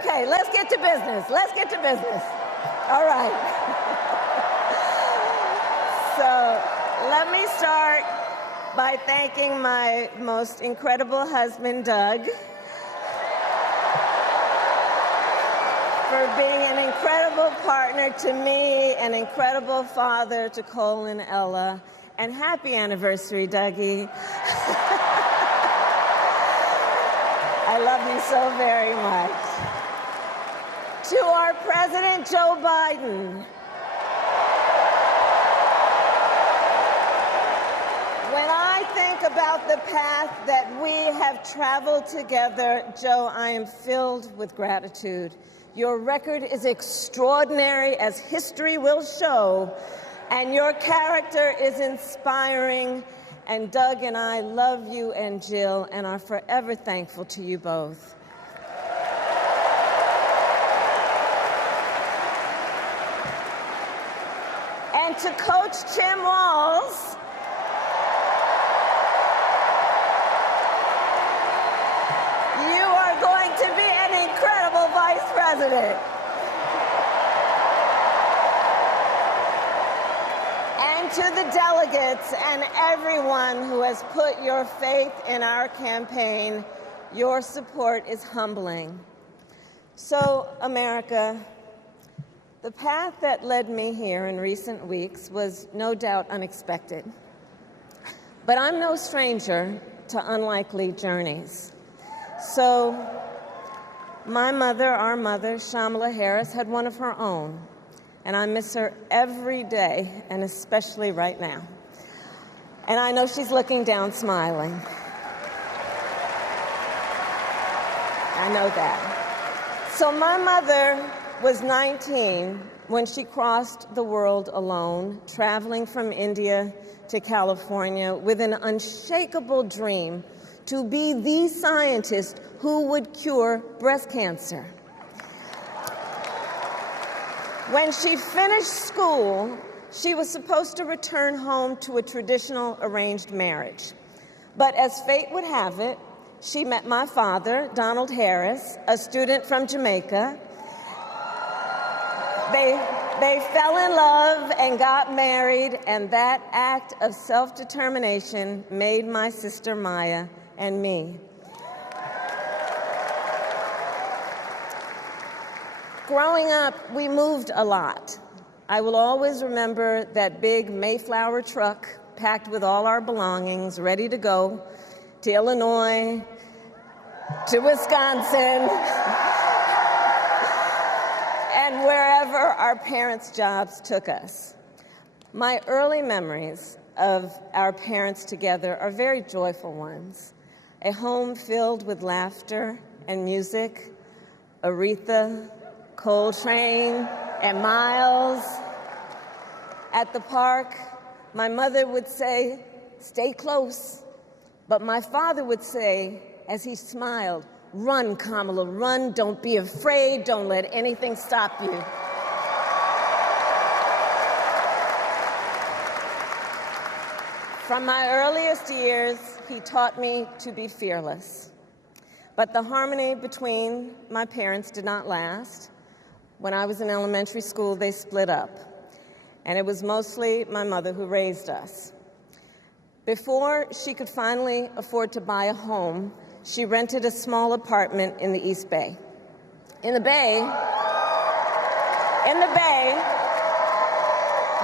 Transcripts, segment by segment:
Okay, let's get to business. Let's get to business. All right. So let me start by thanking my most incredible husband, Doug, for being an incredible partner to me, an incredible father to Cole and Ella, and happy anniversary, Dougie. I love you so very much. To our President Joe Biden, when I think about the path that we have traveled together, Joe, I am filled with gratitude. Your record is extraordinary, as history will show, and your character is inspiring. And Doug and I love you and Jill and are forever thankful to you both. And to Coach Tim Walz, you are going to be an incredible vice president. And to the delegates and everyone who has put your faith in our campaign, your support is humbling. So, America, the path that led me here in recent weeks was no doubt unexpected. But I'm no stranger to unlikely journeys. So, my mother, our mother, Kamala Harris, had one of her own. And I miss her every day, and especially right now. And I know she's looking down, smiling. I know that. So my mother was 19 when she crossed the world alone, traveling from India to California with an unshakable dream to be the scientist who would cure breast cancer. When she finished school, she was supposed to return home to a traditional arranged marriage. But as fate would have it, she met my father, Donald Harris, a student from Jamaica. They fell in love and got married, and that act of self-determination made my sister Maya and me. Growing up, we moved a lot. I will always remember that big Mayflower truck packed with all our belongings, ready to go to Illinois, to Wisconsin, and wherever our parents' jobs took us. My early memories of our parents together are very joyful ones. A home filled with laughter and music, Aretha, Coltrane, and Miles. At the park, my mother would say, "Stay close." But my father would say, as he smiled, "Run, Kamala, run. Don't be afraid. Don't let anything stop you." From my earliest years, he taught me to be fearless. But the harmony between my parents did not last. When I was in elementary school, they split up, and it was mostly my mother who raised us. Before she could finally afford to buy a home, she rented a small apartment in the East Bay. In the Bay,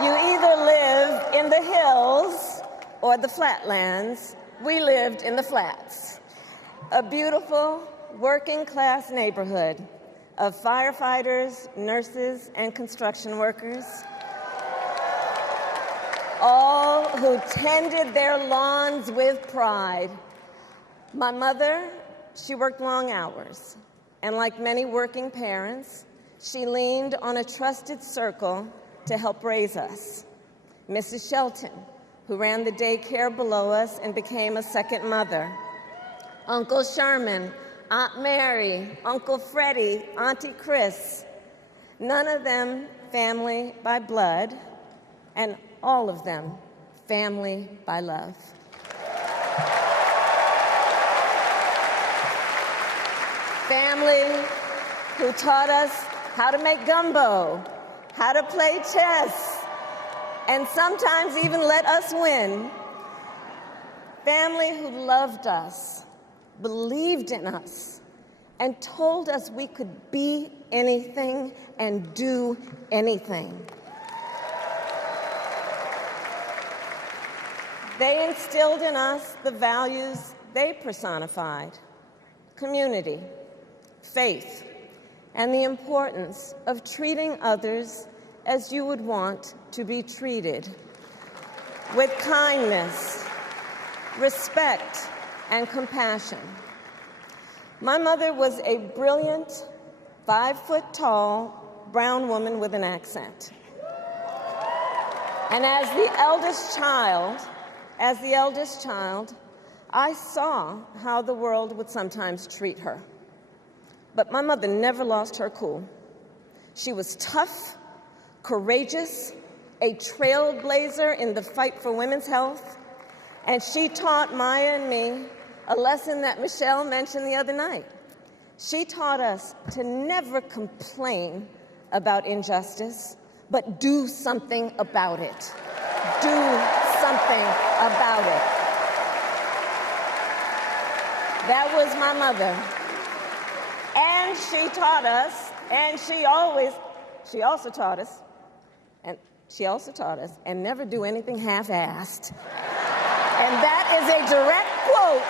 you either live in the hills or the flatlands. We lived in the flats, a beautiful working-class neighborhood of firefighters, nurses, and construction workers, all who tended their lawns with pride. My mother, she worked long hours, and like many working parents, she leaned on a trusted circle to help raise us. Mrs. Shelton, who ran the daycare below us and became a second mother. Uncle Sherman, Aunt Mary, Uncle Freddie, Auntie Chris, none of them family by blood, and all of them family by love. Family who taught us how to make gumbo, how to play chess, and sometimes even let us win. Family who loved us, believed in us, and told us we could be anything and do anything. They instilled in us the values they personified: community, faith, and the importance of treating others as you would want to be treated, with kindness, respect, and compassion. My mother was a brilliant, 5-foot-tall, brown woman with an accent. And as the eldest child, I saw how the world would sometimes treat her. But my mother never lost her cool. She was tough, courageous, a trailblazer in the fight for women's health, and she taught Maya and me a lesson that Michelle mentioned the other night. She taught us to never complain about injustice, but do something about it. Do something about it. That was my mother. And she taught us, and she also taught us, and never do anything half-assed. And that is a direct quote.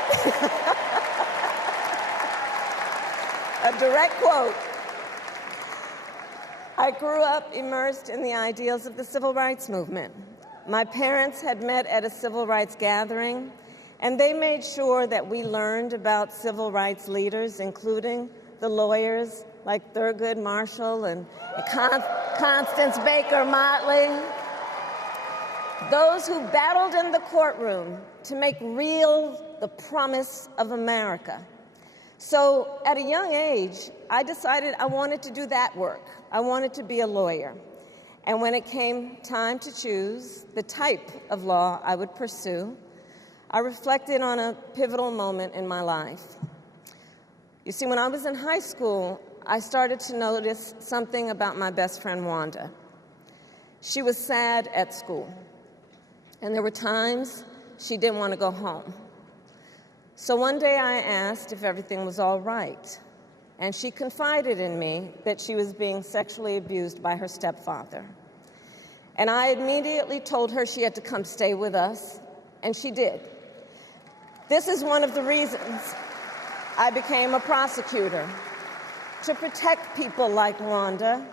A direct quote. I grew up immersed in the ideals of the civil rights movement. My parents had met at a civil rights gathering, and they made sure that we learned about civil rights leaders, including the lawyers like Thurgood Marshall and Constance Baker Motley, those who battled in the courtroom to make real the promise of America. So at a young age, I decided I wanted to do that work. I wanted to be a lawyer. And when it came time to choose the type of law I would pursue, I reflected on a pivotal moment in my life. You see, when I was in high school, I started to notice something about my best friend, Wanda. She was sad at school, and there were times she didn't want to go home. So one day I asked if everything was all right, and she confided in me that she was being sexually abused by her stepfather. And I immediately told her she had to come stay with us, and she did. This is one of the reasons I became a prosecutor, to protect people like Wanda,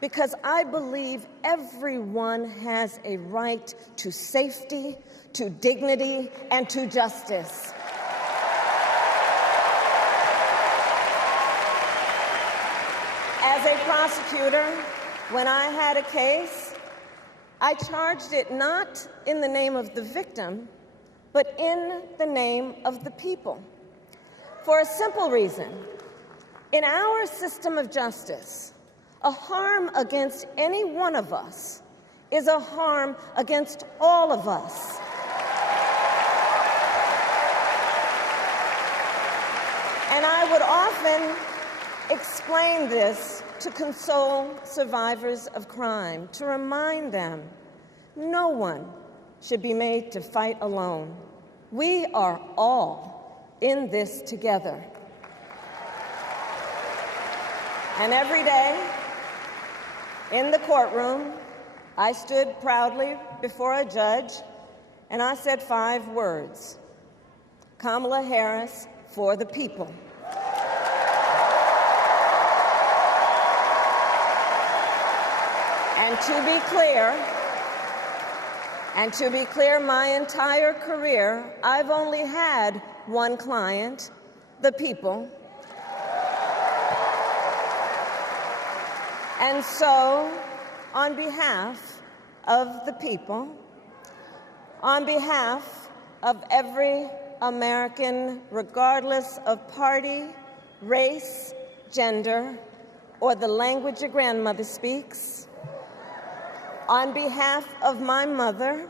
because I believe everyone has a right to safety, to dignity, and to justice. As a prosecutor, when I had a case, I charged it not in the name of the victim, but in the name of the people. For a simple reason. In our system of justice, a harm against any one of us is a harm against all of us. And I would often explain this to console survivors of crime, to remind them no one should be made to fight alone. We are all in this together. And every day in the courtroom, I stood proudly before a judge and I said 5 words: Kamala Harris for the people. And to be clear, my entire career, I've only had one client, the people. And so, on behalf of the people, on behalf of every American, regardless of party, race, gender, or the language your grandmother speaks, on behalf of my mother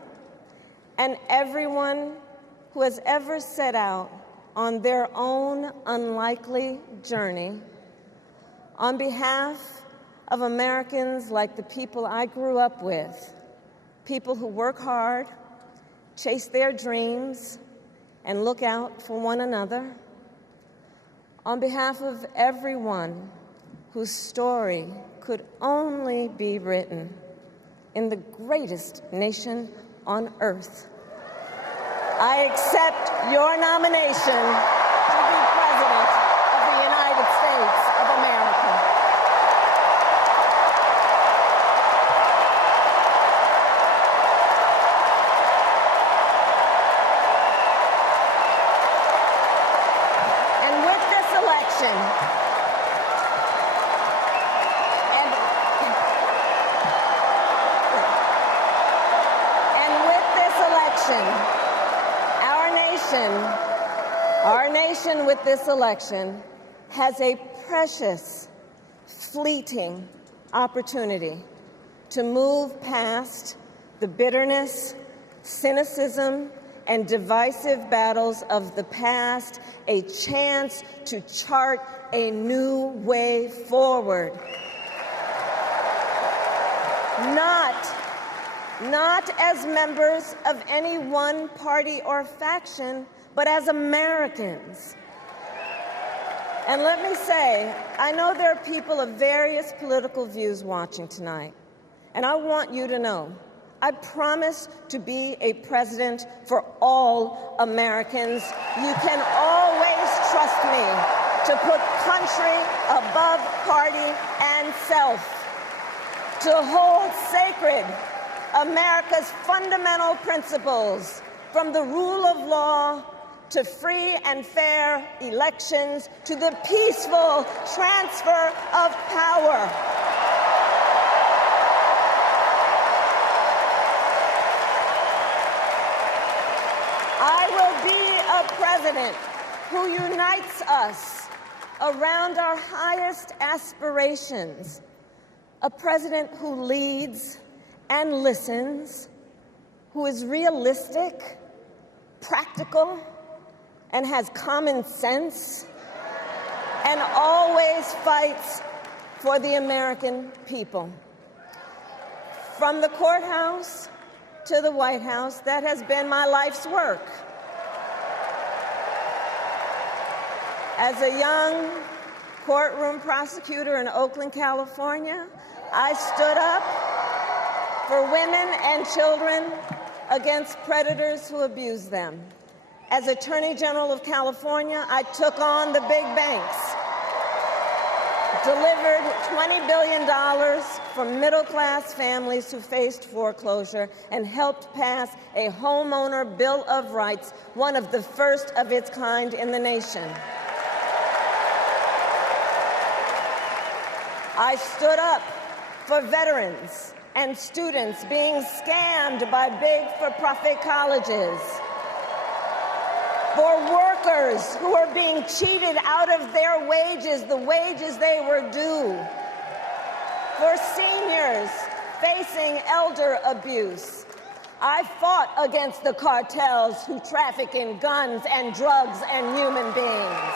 and everyone who has ever set out on their own unlikely journey, On behalf of Americans like the people I grew up with, people who work hard, chase their dreams, and look out for one another, on behalf of everyone whose story could only be written in the greatest nation on earth, I accept your nomination to be President of the United States of America. And with this election, our nation with this election has a precious, fleeting opportunity to move past the bitterness, cynicism, and divisive battles of the past, a chance to chart a new way forward. Not as members of any one party or faction, but as Americans. And let me say, I know there are people of various political views watching tonight, and I want you to know, I promise to be a president for all Americans. You can always trust me to put country above party and self, to hold sacred America's fundamental principles, from the rule of law to free and fair elections to the peaceful transfer of power. I will be a president who unites us around our highest aspirations, a president who leads and listens, who is realistic, practical, and has common sense, and always fights for the American people. From the courthouse to the White House, that has been my life's work. As a young courtroom prosecutor in Oakland, California, I stood up for women and children against predators who abuse them. As Attorney General of California, I took on the big banks, delivered $20 billion from middle-class families who faced foreclosure, and helped pass a homeowner Bill of Rights, one of the first of its kind in the nation. I stood up for veterans and students being scammed by big for-profit colleges, for workers who are being cheated out of their wages, the wages they were due, for seniors facing elder abuse. I fought against the cartels who traffic in guns and drugs and human beings,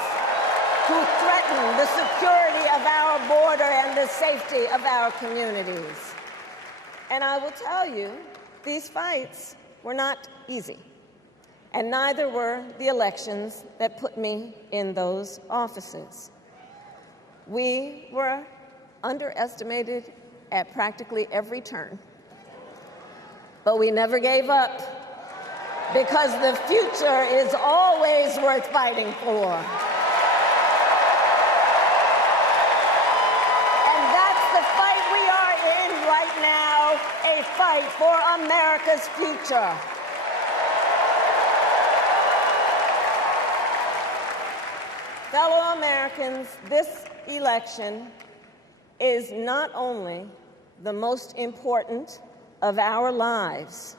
who threaten the security of our border and the safety of our communities. And I will tell you, these fights were not easy, and neither were the elections that put me in those offices. We were underestimated at practically every turn, but we never gave up, because the future is always worth fighting for. A fight for America's future. Fellow Americans, this election is not only the most important of our lives,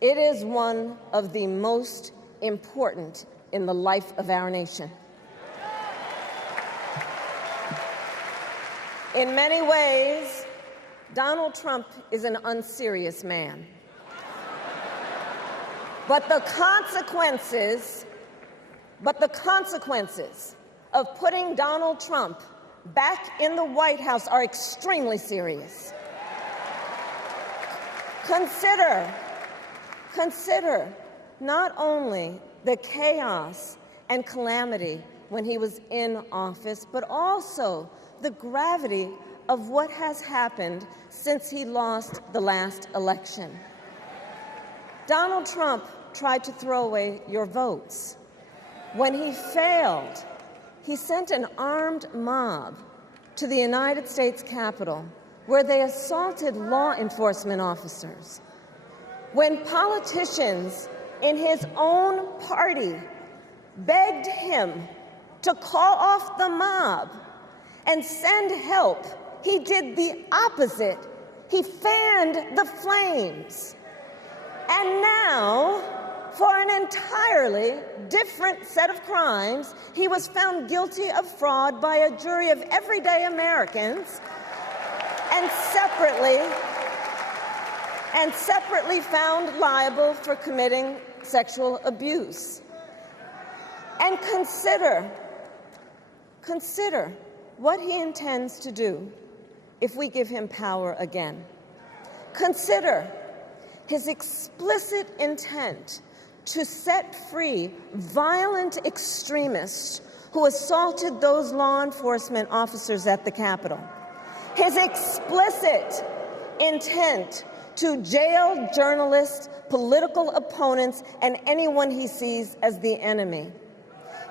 it is one of the most important in the life of our nation. In many ways, Donald Trump is an unserious man. But the consequences of putting Donald Trump back in the White House are extremely serious. Consider not only the chaos and calamity when he was in office, but also the gravity of what has happened since he lost the last election. Donald Trump tried to throw away your votes. When he failed, he sent an armed mob to the United States Capitol, where they assaulted law enforcement officers. When politicians in his own party begged him to call off the mob and send help, he did the opposite. He fanned the flames. And now, for an entirely different set of crimes, he was found guilty of fraud by a jury of everyday Americans and separately found liable for committing sexual abuse. And consider what he intends to do if we give him power again. Consider his explicit intent to set free violent extremists who assaulted those law enforcement officers at the Capitol. His explicit intent to jail journalists, political opponents, and anyone he sees as the enemy.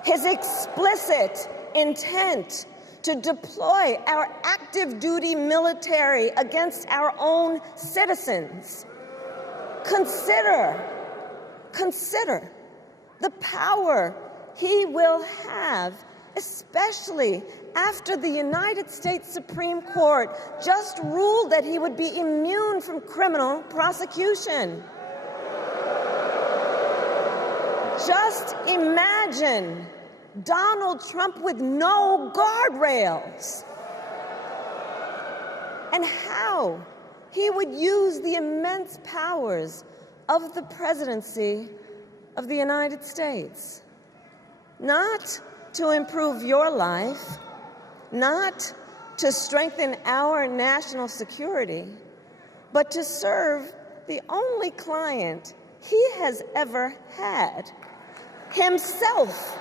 His explicit intent to deploy our active duty military against our own citizens. Consider the power he will have, especially after the United States Supreme Court just ruled that he would be immune from criminal prosecution. Just imagine Donald Trump with no guardrails, and how he would use the immense powers of the presidency of the United States, not to improve your life, not to strengthen our national security, but to serve the only client he has ever had, himself.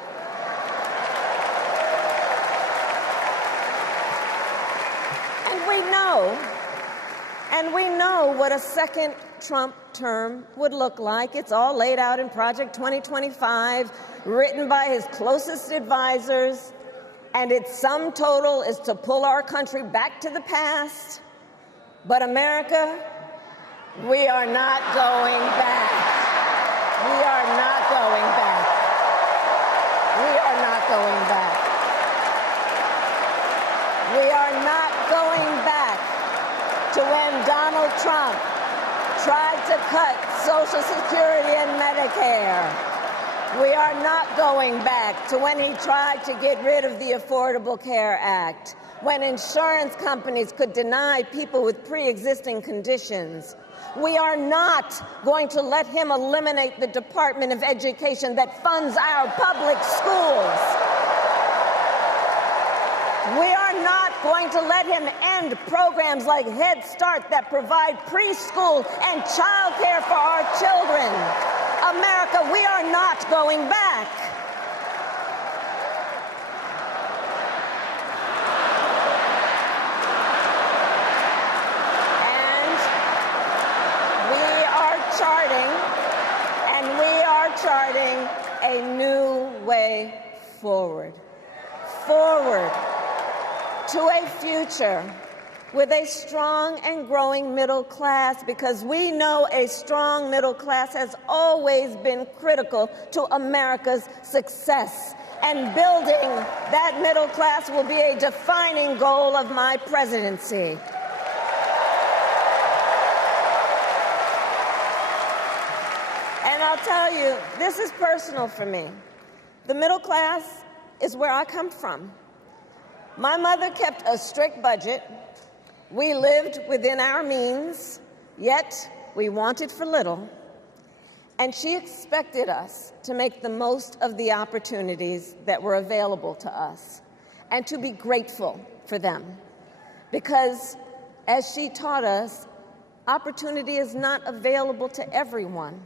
And we know what a second Trump term would look like. It's all laid out in Project 2025, written by his closest advisors, and its sum total is to pull our country back to the past. But America, we are not going back. We are not going back. We are not going back. We are not going back to when Donald Trump tried to cut Social Security and Medicare. We are not going back to when he tried to get rid of the Affordable Care Act, when insurance companies could deny people with pre-existing conditions. We are not going to let him eliminate the Department of Education that funds our public schools. We are not going to let him end programs like Head Start that provide preschool and child care for our children. America, we are not going back. And we are charting a new way forward. Forward to a future with a strong and growing middle class, because we know a strong middle class has always been critical to America's success. And building that middle class will be a defining goal of my presidency. And I'll tell you, this is personal for me. The middle class is where I come from. My mother kept a strict budget. We lived within our means, yet we wanted for little. And she expected us to make the most of the opportunities that were available to us. and to be grateful for them. Because, as she taught us, opportunity is not available to everyone.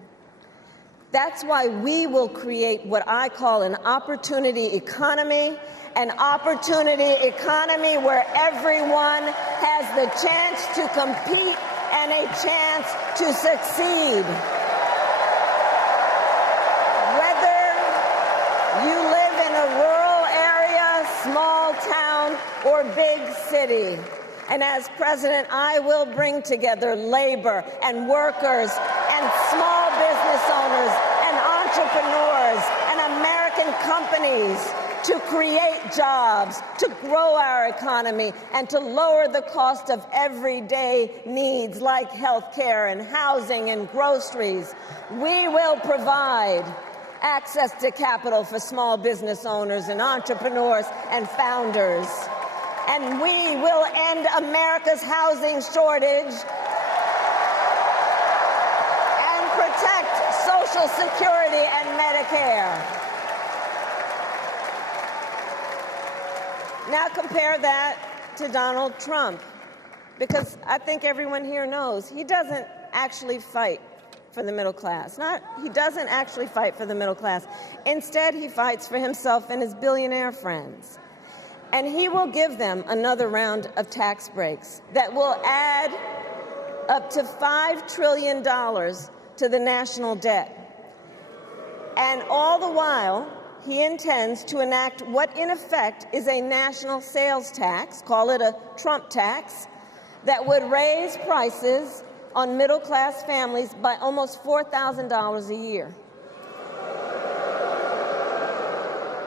That's why we will create what I call an opportunity economy where everyone has the chance to compete and a chance to succeed. Whether you live in a rural area, small town, or big city. And as president, I will bring together labor and workers and small business owners and entrepreneurs and American companies to create jobs, to grow our economy, and to lower the cost of everyday needs like health care and housing and groceries. We will provide access to capital for small business owners and entrepreneurs and founders. And we will end America's housing shortage and protect Social Security and Medicare. Now compare that to Donald Trump, because I think everyone here knows he doesn't actually fight for the middle class. He doesn't actually fight for the middle class. Instead, he fights for himself and his billionaire friends. And he will give them another round of tax breaks that will add up to $5 trillion to the national debt. And all the while, he intends to enact what in effect is a national sales tax, call it a Trump tax, that would raise prices on middle-class families by almost $4,000 a year.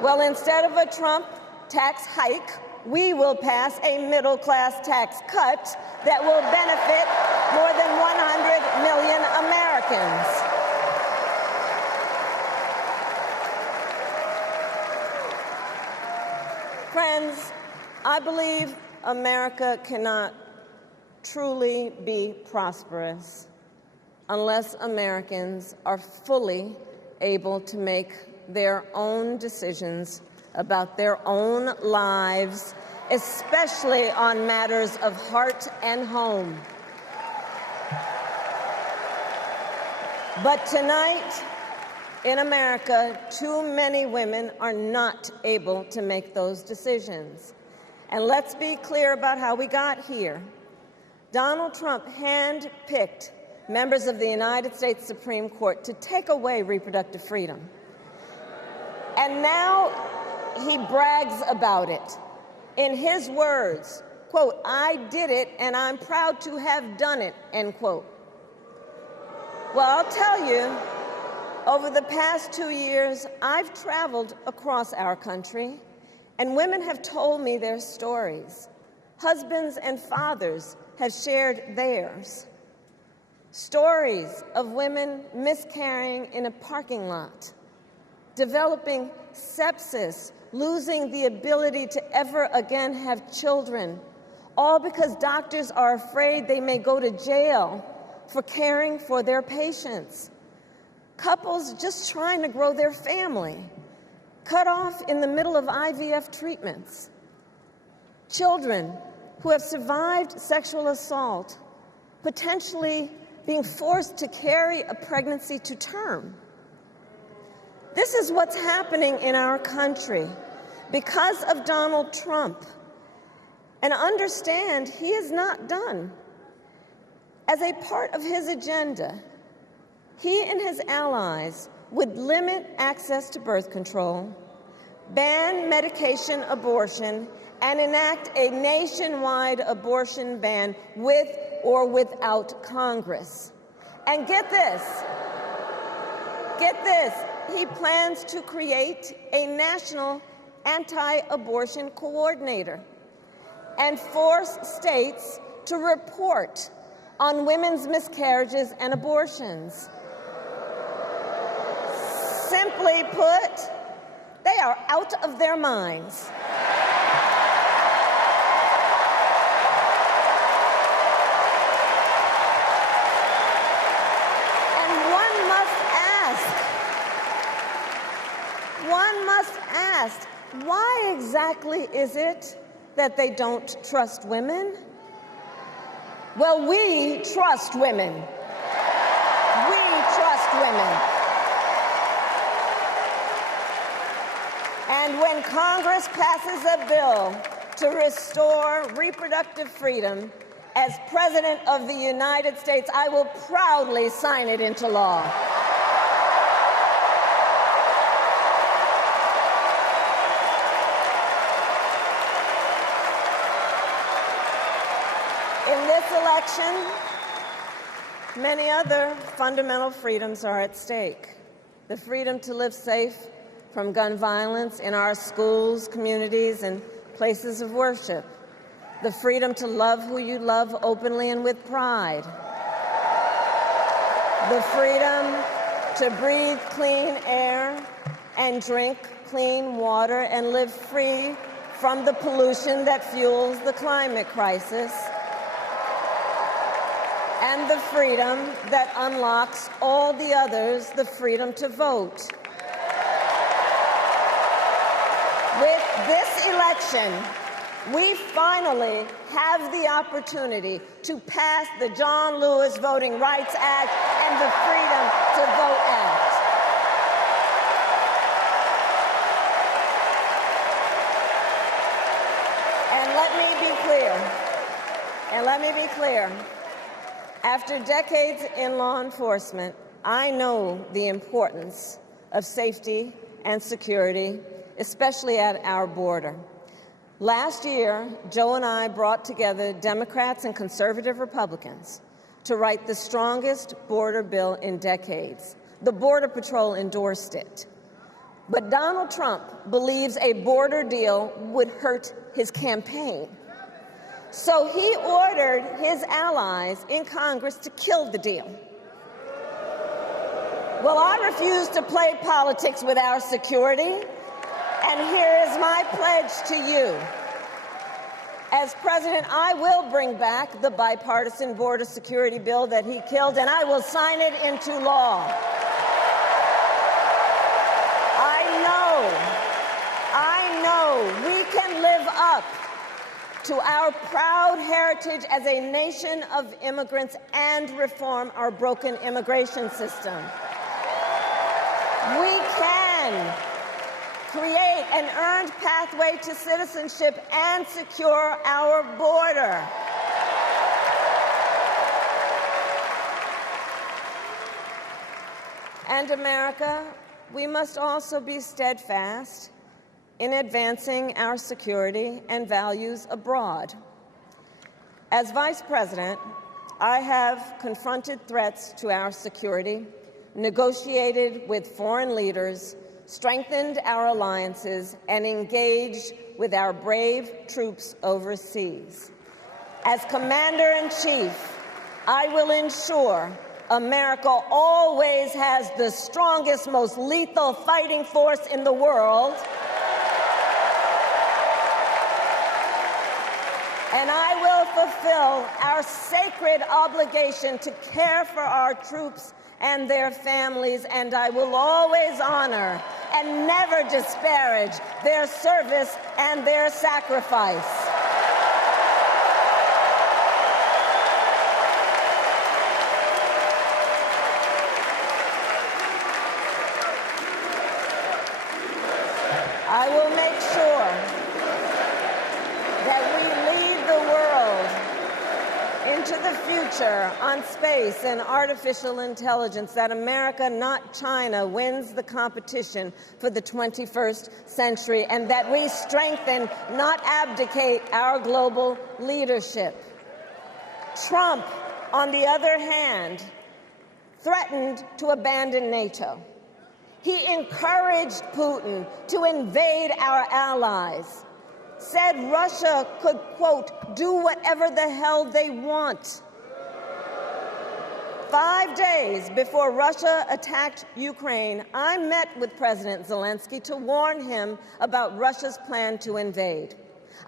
Well, instead of a Trump tax hike, we will pass a middle-class tax cut that will benefit more than 100 million Americans. Friends, I believe America cannot truly be prosperous unless Americans are fully able to make their own decisions about their own lives, especially on matters of heart and home. But tonight, in America, too many women are not able to make those decisions. And let's be clear about how we got here. Donald Trump handpicked members of the United States Supreme Court to take away reproductive freedom. And now he brags about it. In his words, quote, "I did it and I'm proud to have done it," end quote. Well, I'll tell you, over the past 2 years, I've traveled across our country, and women have told me their stories. Husbands and fathers have shared theirs. Stories of women miscarrying in a parking lot, developing sepsis, losing the ability to ever again have children, all because doctors are afraid they may go to jail for caring for their patients. Couples just trying to grow their family, cut off in the middle of IVF treatments. Children who have survived sexual assault, potentially being forced to carry a pregnancy to term. This is what's happening in our country because of Donald Trump. And understand, he is not done. As a part of his agenda, he and his allies would limit access to birth control, ban medication abortion, and enact a nationwide abortion ban with or without Congress. And get this, he plans to create a national anti-abortion coordinator and force states to report on women's miscarriages and abortions. Simply put, they are out of their minds. And one must ask, why exactly is it that they don't trust women? Well, we trust women. We trust women. And when Congress passes a bill to restore reproductive freedom, as President of the United States, I will proudly sign it into law. In this election, many other fundamental freedoms are at stake. The freedom to live safe from gun violence in our schools, communities, and places of worship. The freedom to love who you love openly and with pride. The freedom to breathe clean air and drink clean water and live free from the pollution that fuels the climate crisis. And the freedom that unlocks all the others, the freedom to vote. With this election, we finally have the opportunity to pass the John Lewis Voting Rights Act and the Freedom to Vote Act. And let me be clear, after decades in law enforcement, I know the importance of safety and security, especially at our border. Last year, Joe and I brought together Democrats and conservative Republicans to write the strongest border bill in decades. The Border Patrol endorsed it. But Donald Trump believes a border deal would hurt his campaign. So he ordered his allies in Congress to kill the deal. Well, I refuse to play politics with our security. And here is my pledge to you. As president, I will bring back the bipartisan border security bill that he killed, and I will sign it into law. I know we can live up to our proud heritage as a nation of immigrants and reform our broken immigration system. We can create an earned pathway to citizenship and secure our border. And America, we must also be steadfast in advancing our security and values abroad. As Vice President, I have confronted threats to our security, negotiated with foreign leaders, strengthened our alliances, and engaged with our brave troops overseas. As Commander-in-Chief, I will ensure America always has the strongest, most lethal fighting force in the world, and I will fulfill our sacred obligation to care for our troops and their families, and I will always honor and never disparage their service and their sacrifice. I will make sure that we lead the world into the future on space and artificial intelligence, that America, not China, wins the competition for the 21st century, and that we strengthen, not abdicate, our global leadership. Trump, on the other hand, threatened to abandon NATO. He encouraged Putin to invade our allies, said Russia could, quote, do whatever the hell they want. 5 days before Russia attacked Ukraine, I met with President Zelensky to warn him about Russia's plan to invade.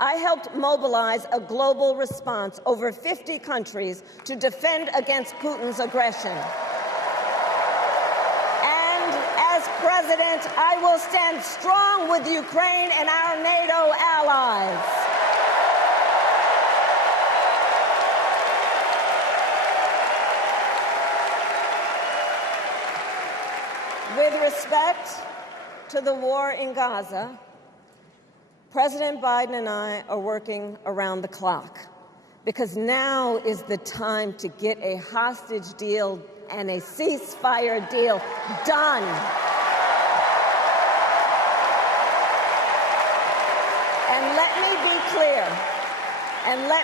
I helped mobilize a global response, over 50 countries, to defend against Putin's aggression. As president, I will stand strong with Ukraine and our NATO allies. With respect to the war in Gaza, President Biden and I are working around the clock because now is the time to get a hostage deal and a ceasefire deal done. And let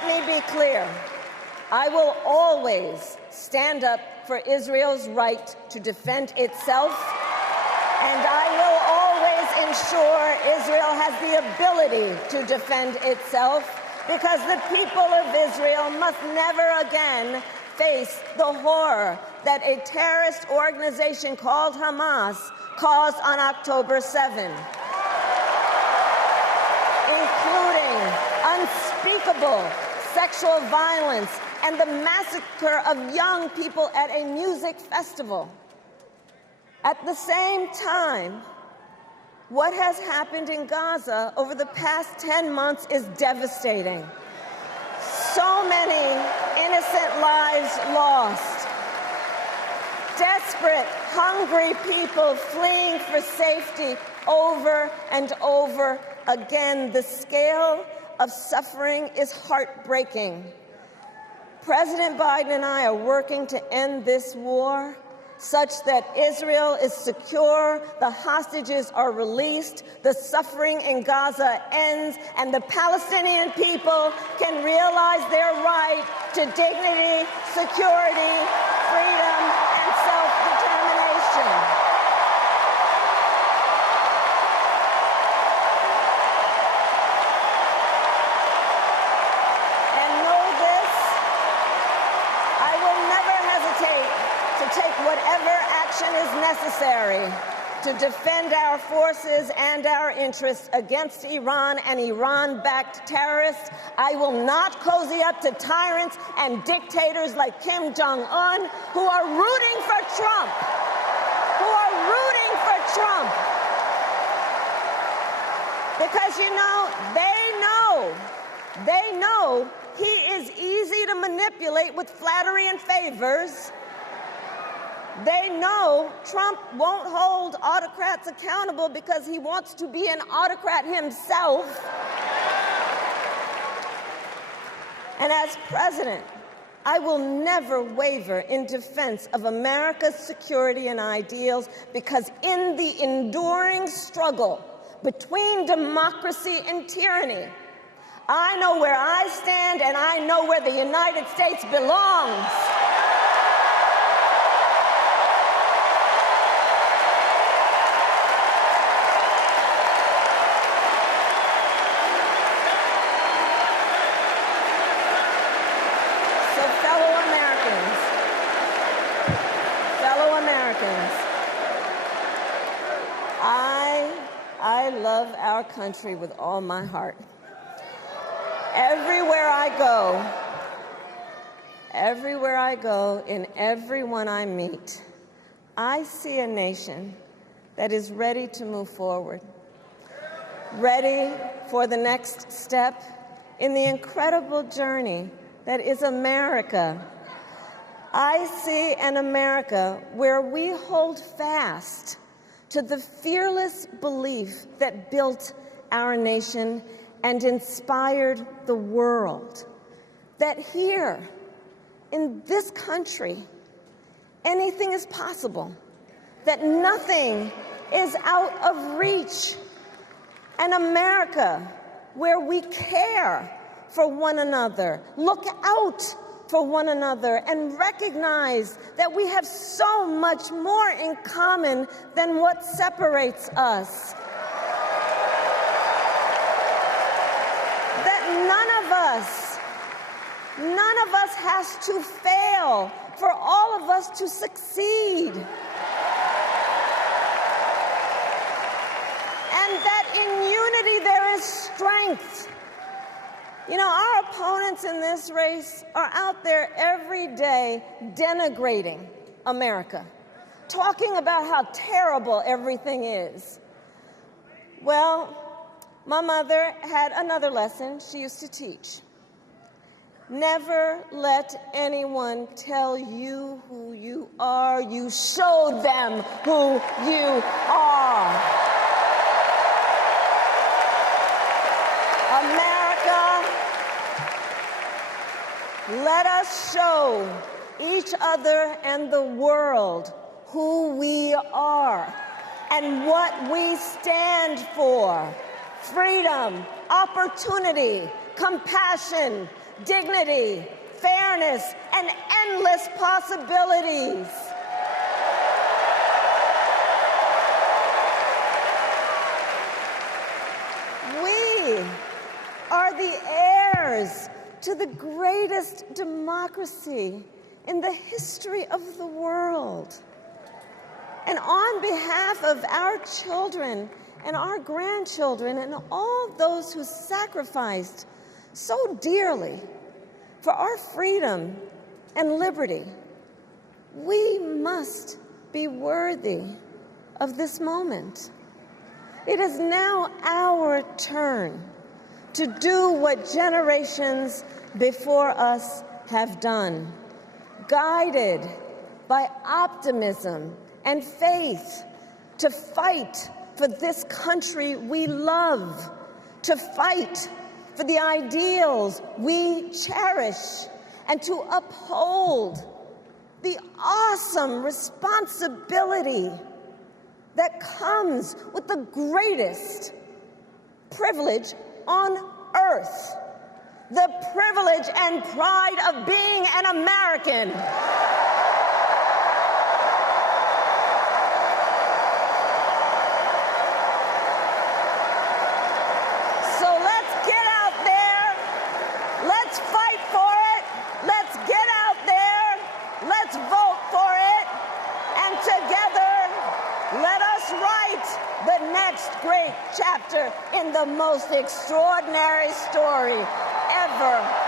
me be clear, I will always stand up for Israel's right to defend itself, and I will always ensure Israel has the ability to defend itself, because the people of Israel must never again face the horror that a terrorist organization called Hamas caused on October 7, including unspeakable sexual violence and the massacre of young people at a music festival. At the same time, what has happened in Gaza over the past 10 months is devastating. So many innocent lives lost. Desperate, hungry people fleeing for safety over and over again. The scale of suffering is heartbreaking. President Biden and I are working to end this war such that Israel is secure, the hostages are released, the suffering in Gaza ends, and the Palestinian people can realize their right to dignity, security, freedom, and self-determination. Whatever action is necessary to defend our forces and our interests against Iran and Iran-backed terrorists. I will not cozy up to tyrants and dictators like Kim Jong-un who are rooting for Trump, Because, you know, they know he is easy to manipulate with flattery and favors. They know Trump won't hold autocrats accountable because he wants to be an autocrat himself. And as president, I will never waver in defense of America's security and ideals, because in the enduring struggle between democracy and tyranny, I know where I stand and I know where the United States belongs. I love our country with all my heart. Everywhere I go, in everyone I meet, I see a nation that is ready to move forward, ready for the next step in the incredible journey that is America. I see an America where we hold fast to the fearless belief that built our nation and inspired the world, that here in this country, anything is possible, that nothing is out of reach. An America where we care for one another, look out for one another, and recognize that we have so much more in common than what separates us. That none of us has to fail for all of us to succeed. And that in unity there is strength. You know, our opponents in this race are out there every day denigrating America, talking about how terrible everything is. Well, my mother had another lesson she used to teach. Never let anyone tell you who you are. You show them who you are. America, let us show each other and the world who we are and what we stand for. Freedom, opportunity, compassion, dignity, fairness, and endless possibilities. We are the heirs to the greatest democracy in the history of the world. And on behalf of our children and our grandchildren and all those who sacrificed so dearly for our freedom and liberty, we must be worthy of this moment. It is now our turn to do what generations before us have done, guided by optimism and faith, to fight for this country we love, to fight for the ideals we cherish, and to uphold the awesome responsibility that comes with the greatest privilege on earth, the privilege and pride of being an American. Great chapter in the most extraordinary story ever